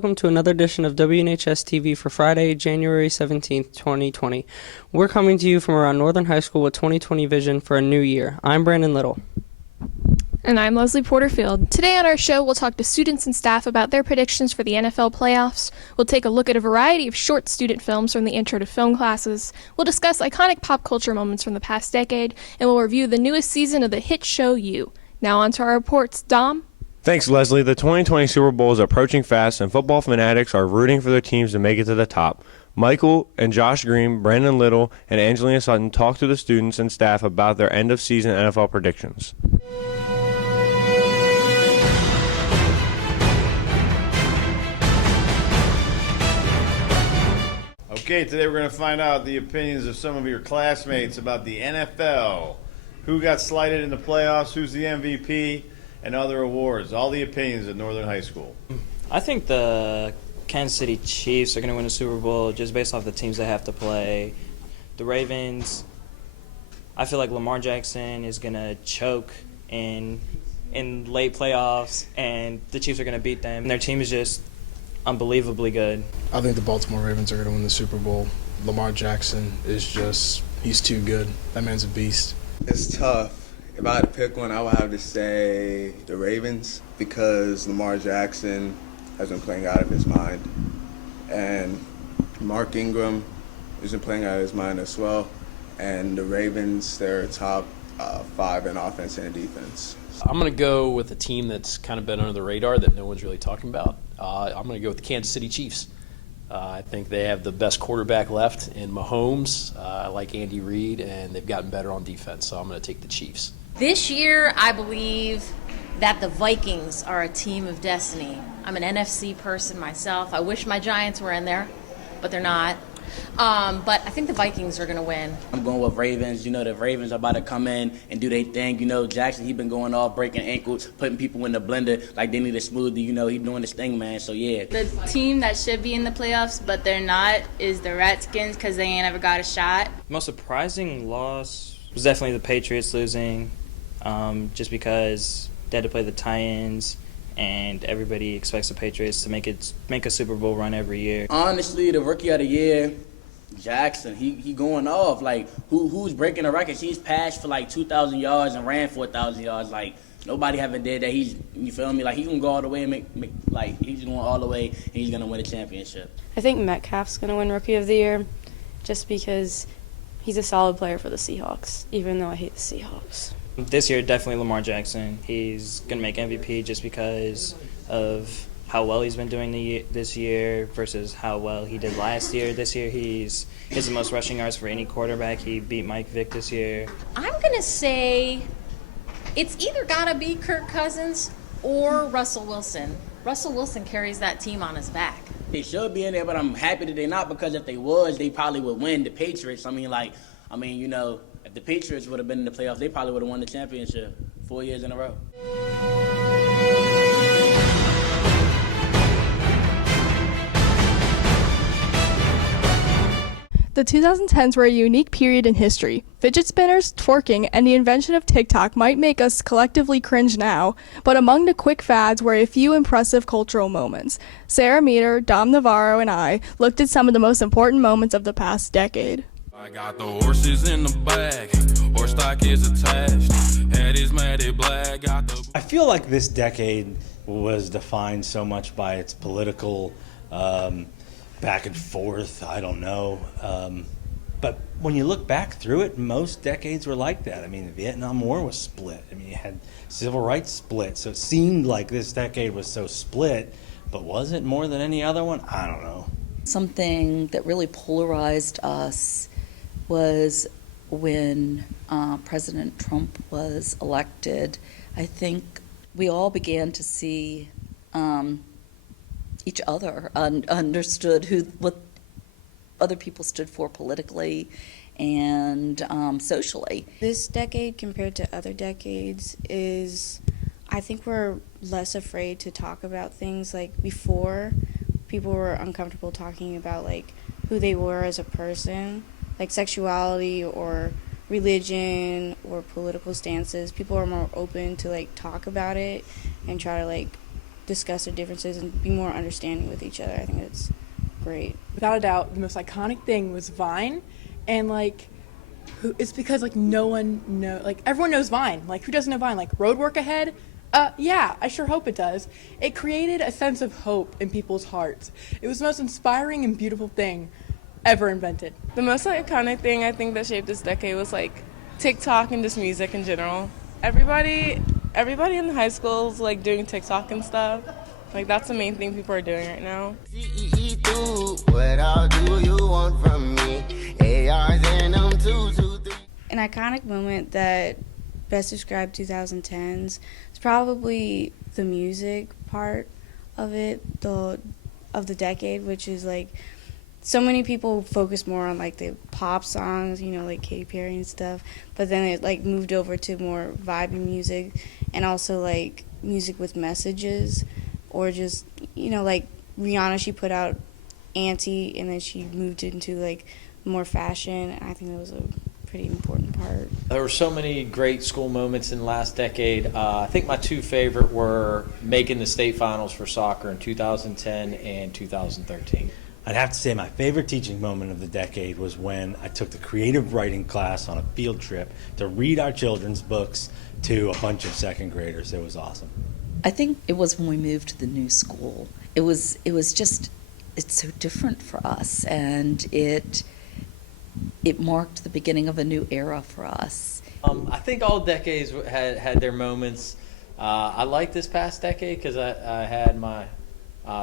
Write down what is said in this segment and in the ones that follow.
welcome to another edition of WNHS TV for Friday, January 17th, 2020. We're coming to you from around Northern High School with 2020 vision for a new year. I'm Brandon Little. And I'm Leslie Porterfield. Today on our show, we'll talk to students and staff about their predictions for the NFL playoffs. We'll take a look at a variety of short student films from the Intro to Film classes. We'll discuss iconic pop culture moments from the past decade, and we'll review the newest season of the hit show You. Now on to our reports. Dom? Thanks, Leslie. The 2020 Super Bowl is approaching fast, and football fanatics are rooting for their teams to make it to the top. Michael and Josh Green, Brandon Little, and Angelina Sutton talked to the students and staff about their end-of-season NFL predictions. Okay, today we're going to find out the opinions of some of your classmates about the NFL. Who got slighted in the playoffs, who's the MVP, and other awards. All the opinions at Northern High School. I think the Kansas City Chiefs are going to win the Super Bowl just based off the teams they have to play. The Ravens, I feel like Lamar Jackson is going to choke in late playoffs, and the Chiefs are going to beat them. And their team is just unbelievably good. I think the Baltimore Ravens are going to win the Super Bowl. Lamar Jackson he's too good. That man's a beast. It's tough. If I had to pick one, I would have to say the Ravens because Lamar Jackson has been playing out of his mind. And Mark Ingram has been playing out of his mind as well. And the Ravens, they're top 5 in offense and defense. I'm going to go with a team that's kind of been under the radar that no one's really talking about. I'm going to go with the Kansas City Chiefs. I think they have the best quarterback left in Mahomes. I like Andy Reid, and they've gotten better on defense, so I'm going to take the Chiefs. This year, I believe that the Vikings are a team of destiny. I'm an NFC person myself. I wish my Giants were in there, but they're not. But I think the Vikings are going to win. I'm going with Ravens. You know, the Ravens are about to come in and do their thing. You know, Jackson, he been going off, breaking ankles, putting people in the blender like they need a smoothie. You know, he doing his thing, man. So, yeah. The team that should be in the playoffs, but they're not, is the Redskins because they ain't ever got a shot. The most surprising loss was definitely the Patriots losing, just because they had to play the Titans, and everybody expects the Patriots to make a Super Bowl run every year. Honestly, the Rookie of the Year, Jackson, he going off. Like, who's breaking the records? He's passed for like 2,000 yards and ran 4,000 yards. Like, nobody haven't did that. You feel me? Like, he's going to go all the way and he's going all the way and he's going to win a championship. I think Metcalf's going to win Rookie of the Year just because he's a solid player for the Seahawks, even though I hate the Seahawks. This year, definitely Lamar Jackson. He's going to make MVP just because of how well he's been doing this year versus how well he did last year. This year, he has the most rushing yards for any quarterback. He beat Mike Vick this year. I'm going to say it's either got to be Kirk Cousins or Russell Wilson. Russell Wilson carries that team on his back. They should be in there, but I'm happy that they're not because if they was, they probably would win the Patriots. You know, if the Patriots would have been in the playoffs, they probably would have won the championship 4 years in a row. The 2010s were a unique period in history. Fidget spinners, twerking, and the invention of TikTok might make us collectively cringe now, but among the quick fads were a few impressive cultural moments. Sarah Meter, Dom Navarro, and I looked at some of the most important moments of the past decade. I got the horses in the bag, horse stock is attached, head is matted black, got the... I feel like this decade was defined so much by its political back and forth, I don't know. But when you look back through it, most decades were like that. I mean, the Vietnam War was split. I mean, you had civil rights split. So it seemed like this decade was so split, but was it more than any other one? I don't know. Something that really polarized us was when President Trump was elected. I think we all began to see each other, understood what other people stood for politically and socially. This decade compared to other decades is, I think we're less afraid to talk about things. Like before, people were uncomfortable talking about like who they were as a person, like sexuality or religion or political stances. People are more open to like talk about it and try to like discuss their differences and be more understanding with each other. I think it's great. Without a doubt, the most iconic thing was Vine, and like, it's because like no one know, like everyone knows Vine. Like who doesn't know Vine? Like road work ahead. Yeah, I sure hope it does. It created a sense of hope in people's hearts. It was the most inspiring and beautiful thing ever invented. The most iconic thing I think that shaped this decade was like TikTok and just music in general. Everybody in the high schools like doing TikTok and stuff. Like that's the main thing people are doing right now. An iconic moment that best described 2010s is probably the music part of it, of the decade, which is like so many people focus more on like the pop songs, you know, like Katy Perry and stuff, but then it like moved over to more vibey music and also like music with messages, or just, you know, like Rihanna, she put out Auntie and then she moved into like more fashion, and I think that was a pretty important part. There were so many great school moments in the last decade. I think my two favorite were making the state finals for soccer in 2010 and 2013. I'd have to say my favorite teaching moment of the decade was when I took the creative writing class on a field trip to read our children's books to a bunch of second graders. It was awesome. I think it was when we moved to the new school. It was just, it's so different for us, and it marked the beginning of a new era for us. I think all decades had their moments. I liked this past decade because I had my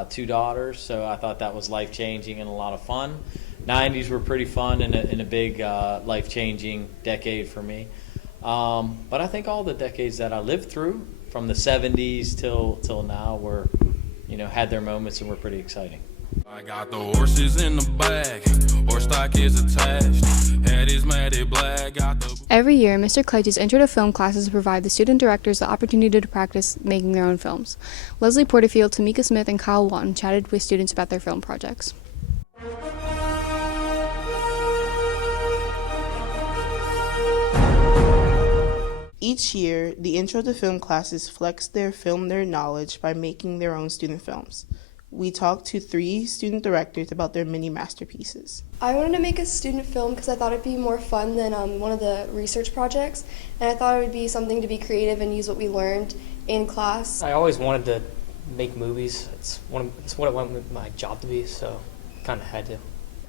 two daughters, so I thought that was life-changing and a lot of fun. 90s were pretty fun and a big life-changing decade for me. But I think all the decades that I lived through, from the 70s till now, were, you know, had their moments and were pretty exciting. I got the horses in the bag, horse stock is attached, head is matted black, got the... Every year, Mr. Kleitch's Intro to Film classes provide the student directors the opportunity to practice making their own films. Leslie Porterfield, Tamika Smith, and Kyle Watton chatted with students about their film projects. Each year, the Intro to Film classes flex their film nerd knowledge by making their own student films. We talked to 3 student directors about their mini masterpieces. I wanted to make a student film because I thought it'd be more fun than one of the research projects, and I thought it would be something to be creative and use what we learned in class. I always wanted to make movies. It's what I wanted my job to be, so kind of had to.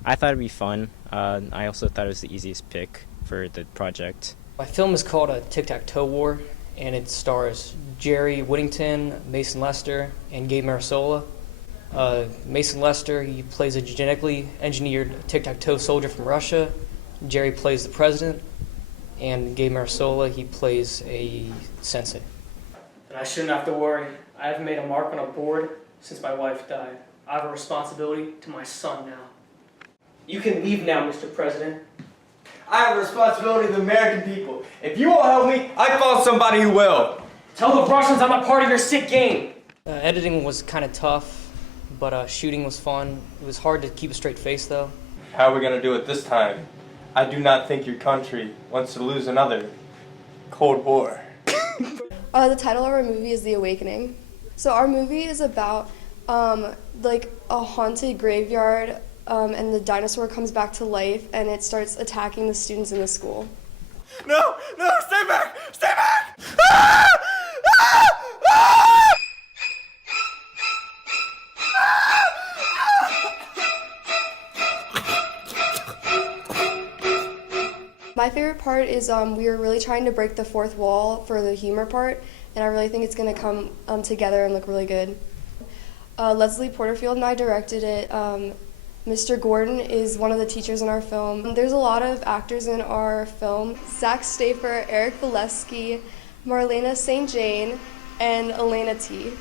I thought it'd be fun. I also thought it was the easiest pick for the project. My film is called A Tic-Tac-Toe War, and it stars Jerry Whittington, Mason Lester, and Gabe Marisola. Mason Lester, he plays a genetically engineered tic-tac-toe soldier from Russia. Jerry plays the president, and Gabe Marisola, he plays a sensei. And I shouldn't have to worry. I haven't made a mark on a board since my wife died. I have a responsibility to my son now. You can leave now, Mr. President. I have a responsibility to the American people. If you won't help me, I found somebody who will. Tell the Russians I'm not part of your sick game. Editing was kind of tough, but shooting was fun. It was hard to keep a straight face, though. How are we going to do it this time? I do not think your country wants to lose another Cold War. The title of our movie is The Awakening. So our movie is about like a haunted graveyard, and the dinosaur comes back to life and it starts attacking the students in the school. No, stay back! Stay back! Ah! Ah! Ah! My favorite part is we were really trying to break the fourth wall for the humor part, and I really think it's going to come together and look really good. Leslie Porterfield and I directed it. Mr. Gordon is one of the teachers in our film. There's a lot of actors in our film: Zach Stafer, Eric Valesky, Marlena St. Jane, and Elena T.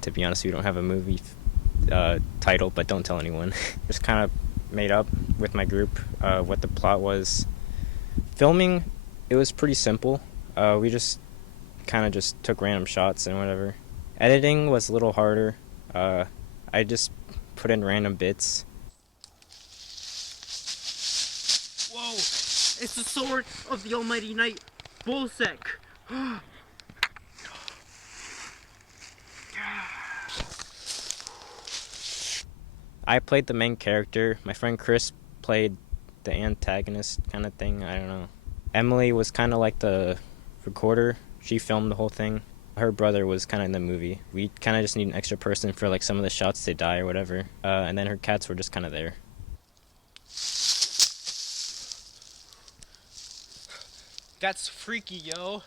To be honest, we don't have a movie title, but don't tell anyone. Just kind of made up with my group what the plot was. Filming, it was pretty simple. We just kind of just took random shots and whatever. Editing was a little harder. I just put in random bits. Whoa! It's the sword of the Almighty Knight, Bolsec. I played the main character. My friend Chris played the antagonist kind of thing. I don't know. Emily was kind of like the recorder. She filmed the whole thing. Her brother was kind of in the movie. We kind of just need an extra person for like some of the shots they die or whatever. And then her cats were just kind of there. That's freaky, yo.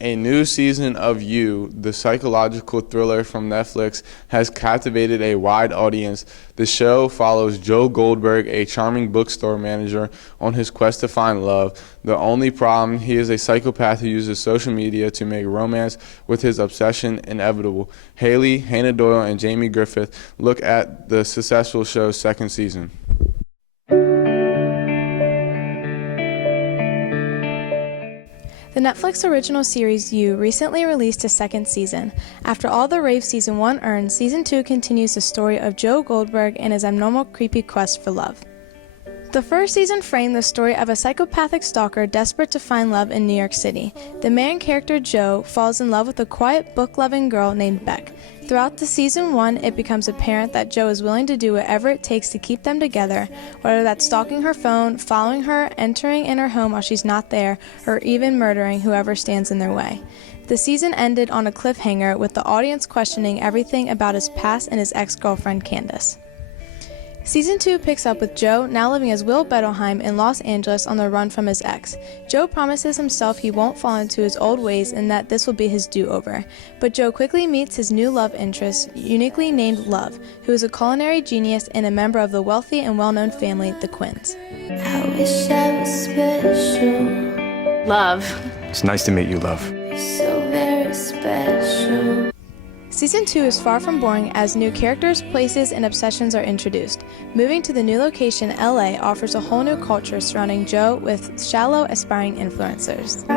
A new season of You, the psychological thriller from Netflix, has captivated a wide audience. The show follows Joe Goldberg, a charming bookstore manager, on his quest to find love. The only problem, he is a psychopath who uses social media to make romance with his obsession inevitable. Haley, Hannah Doyle, and Jamie Griffith look at the successful show's second season. The Netflix original series You recently released a second season. After all the rave Season 1 earned, Season 2 continues the story of Joe Goldberg and his abnormal creepy quest for love. The first season framed the story of a psychopathic stalker desperate to find love in New York City. The main character, Joe, falls in love with a quiet, book-loving girl named Beck. Throughout the Season 1, it becomes apparent that Joe is willing to do whatever it takes to keep them together, whether that's stalking her phone, following her, entering in her home while she's not there, or even murdering whoever stands in their way. The season ended on a cliffhanger with the audience questioning everything about his past and his ex-girlfriend Candace. Season 2 picks up with Joe, now living as Will Bettelheim in Los Angeles on the run from his ex. Joe promises himself he won't fall into his old ways and that this will be his do-over. But Joe quickly meets his new love interest, uniquely named Love, who is a culinary genius and a member of the wealthy and well-known family, the Quins. I wish I was special. Love. It's nice to meet you, Love. You're so very special. Season 2 is far from boring as new characters, places, and obsessions are introduced. Moving to the new location, LA, offers a whole new culture surrounding Joe with shallow, aspiring influencers.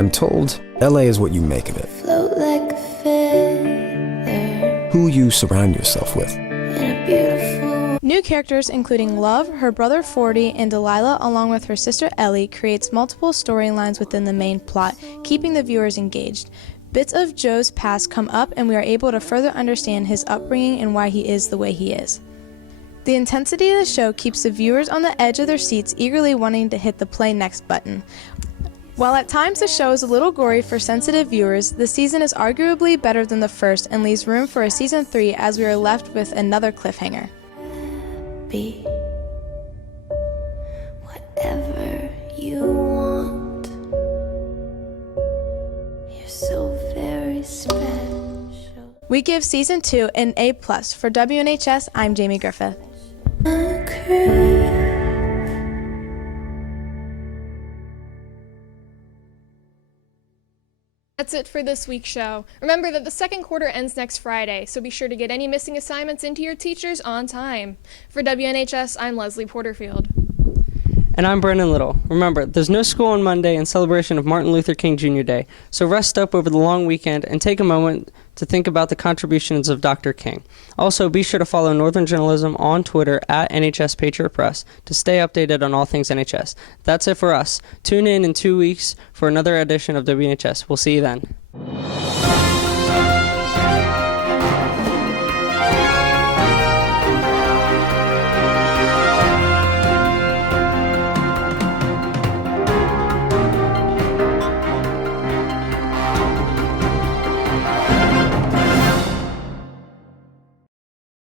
I'm told LA is what you make of it. Float like a feather. Who you surround yourself with. In a beautiful. New characters including Love, her brother 40, and Delilah along with her sister Ellie creates multiple storylines within the main plot, keeping the viewers engaged. Bits of Joe's past come up and we are able to further understand his upbringing and why he is the way he is. The intensity of the show keeps the viewers on the edge of their seats eagerly wanting to hit the play next button. While at times the show is a little gory for sensitive viewers, the season is arguably better than the first and leaves room for a Season 3 as we are left with another cliffhanger. Be whatever you want. You're so very special. We give Season 2 an A+. For WNHS, I'm Jamie Griffith. That's it for this week's show. Remember that the second quarter ends next Friday, so be sure to get any missing assignments into your teachers on time. For WNHS, I'm Leslie Porterfield. And I'm Brennan Little. Remember, there's no school on Monday in celebration of Martin Luther King Jr. Day, so rest up over the long weekend and take a moment to think about the contributions of Dr. King. Also, be sure to follow Northern Journalism on Twitter at NHS Patriot Press to stay updated on all things NHS. That's it for us. Tune in 2 weeks for another edition of WNHS. We'll see you then.